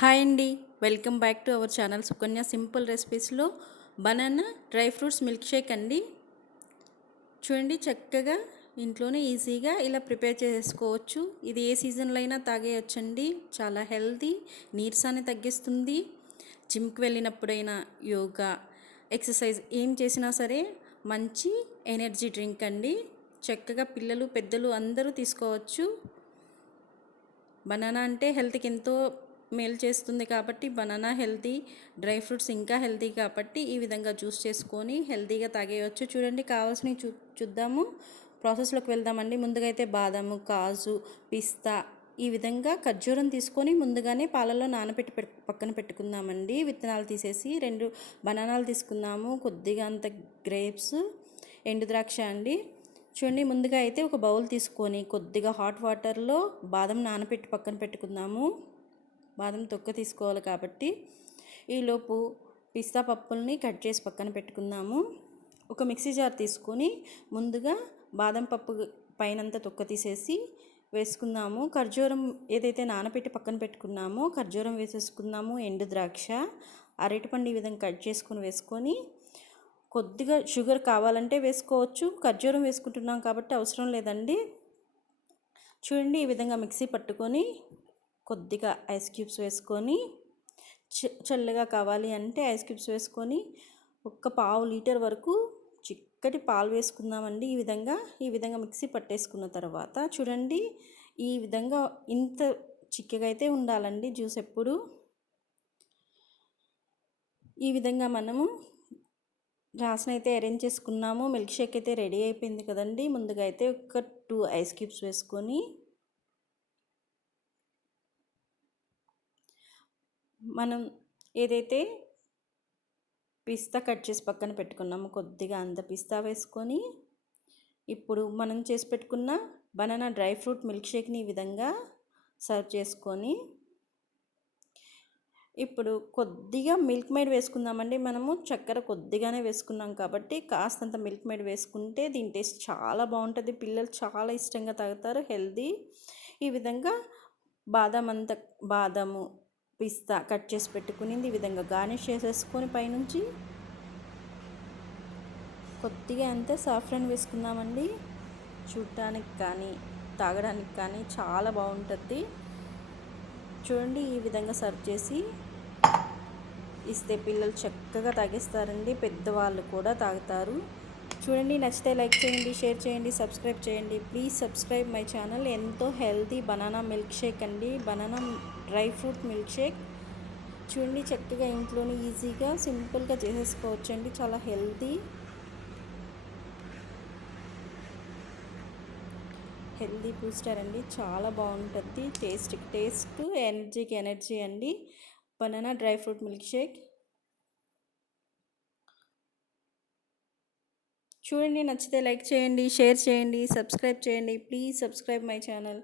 Hi అండి. Welcome back to our channel Sukanya simple రెసిపీస్లో banana dry fruits milk shake అండి. చూడండి చక్కగా ఇంట్లోనే ఈజీగా ఇలా ప్రిపేర్ చేసుకోవచ్చు. ఇది ఏ సీజన్లో అయినా తాగేయచ్చండి. చాలా హెల్తీ నీరసాన్ని తగ్గిస్తుంది. జిమ్కి వెళ్ళినప్పుడైనా యోగా ఎక్సర్సైజ్ ఏం చేసినా సరే మంచి ఎనర్జీ డ్రింక్ అండి. చక్కగా పిల్లలు పెద్దలు అందరూ తీసుకోవచ్చు. బనానా అంటే హెల్త్కి ఎంతో మేలు చేస్తుంది కాబట్టి బనానా హెల్తీ డ్రై ఫ్రూట్స్ ఇంకా హెల్తీ కాబట్టి ఈ విధంగా జ్యూస్ చేసుకొని హెల్తీగా తాగేయచ్చు. చూడండి కావాల్సినవి చూ చూద్దాము. ప్రాసెస్లోకి వెళ్దామండి. ముందుగా అయితే బాదాము కాజు పిస్తా ఈ విధంగా ఖర్జూరం తీసుకొని ముందుగానే పాలలో నానబెట్టి పెట్ పక్కన పెట్టుకుందామండి. విత్తనాలు తీసేసి రెండు బనానాలు తీసుకుందాము. కొద్దిగా అంత గ్రేప్స్ ఎండు ద్రాక్ష అండి. చూడండి ముందుగా అయితే ఒక బౌల్ తీసుకొని కొద్దిగా హాట్ వాటర్లో బాదం నానబెట్టి పక్కన పెట్టుకుందాము. బాదం తొక్క తీసుకోవాలి కాబట్టి ఈలోపు పిస్తా పప్పుల్ని కట్ చేసి పక్కన పెట్టుకుందాము. ఒక మిక్సీ జార్ తీసుకొని ముందుగా బాదం పప్పు పైనంతా తొక్క తీసేసి వేసుకుందాము. ఖర్జూరం ఏదైతే నానబెట్టి పక్కన పెట్టుకున్నామో ఖర్జూరం వేసేసుకుందాము ఎండు ద్రాక్ష అరటిపండు ఈ విధంగా కట్ చేసుకొని వేసుకొని కొద్దిగా షుగర్ కావాలంటే వేసుకోవచ్చు. ఖర్జూరం వేసుకుంటున్నాం కాబట్టి అవసరం లేదండి. చూడండి ఈ విధంగా మిక్సీ పట్టుకొని కొద్దిగా ఐస్ క్యూబ్స్ వేసుకొని చల్లగా కావాలి అంటే ఐస్ క్యూబ్స్ వేసుకొని ఒక్క పావు లీటర్ వరకు చిక్కటి పాలు వేసుకుందామండి. ఈ విధంగా ఈ విధంగా మిక్సీ పట్టేసుకున్న తర్వాత చూడండి ఈ విధంగా ఇంత చిక్కగా అయితే ఉండాలండి జ్యూస్ ఎప్పుడు. ఈ విధంగా మనము రాసిన అయితే అరేంజ్ చేసుకున్నాము. మిల్క్ షేక్ అయితే రెడీ అయిపోయింది కదండి. ముందుగా అయితే ఒక టూ ఐస్ క్యూబ్స్ వేసుకొని మనం ఏదైతే పిస్తా కట్ చేసి పక్కన పెట్టుకున్నామో కొద్దిగా అంత పిస్తా వేసుకొని ఇప్పుడు మనం చేసి పెట్టుకున్న బనానా డ్రై ఫ్రూట్ మిల్క్ షేక్ని ఈ విధంగా సర్వ్ చేసుకొని ఇప్పుడు కొద్దిగా మిల్క్ మేడ్ వేసుకుందామండి. మనము చక్కెర కొద్దిగానే వేసుకున్నాం కాబట్టి కాస్తంత మిల్క్ మేడ్ వేసుకుంటే దీని టేస్ట్ చాలా బాగుంటుంది. పిల్లలు చాలా ఇష్టంగా తాగుతారు హెల్దీ ఈ విధంగా బాదం అంత బాదము పిస్తా కట్ చేసి పెట్టుకునింది ఈ విధంగా గార్నిష్ చేసేసుకొని పైనుంచి కొద్దిగా అంతే సాఫ్రన్ వేసుకుందామండి. చూడటానికి కానీ తాగడానికి కానీ చాలా బాగుంటుంది. చూడండి ఈ విధంగా సర్వ్ చేసి ఇస్తే పిల్లలు చక్కగా తాగేస్తారండి పెద్దవాళ్ళు కూడా తాగుతారు. చూడండి నచ్చితే లైక్ చేయండి షేర్ చేయండి సబ్స్క్రైబ్ చేయండి. Please subscribe my channel. ఎంతో హెల్తీ బనానా మిల్క్ షేక్ అండి. Banana dry fruit milk shake. చూడండి చక్కగా ఇంట్లోనే ఈజీగా సింపుల్గా చేసేసుకోవచ్చు అండి చాలా హెల్తీ. హెల్దీ బూస్టర్ అండి. చాలా బాగుంటుంది. టేస్ట్ టేస్ట్ ఎనర్జీకి ఎనర్జీ అండి. Banana dry fruit milk shake. చూడండి నచ్చితే లైక్ చేయండి షేర్ చేయండి సబ్స్క్రైబ్ చేయండి. Please subscribe my channel.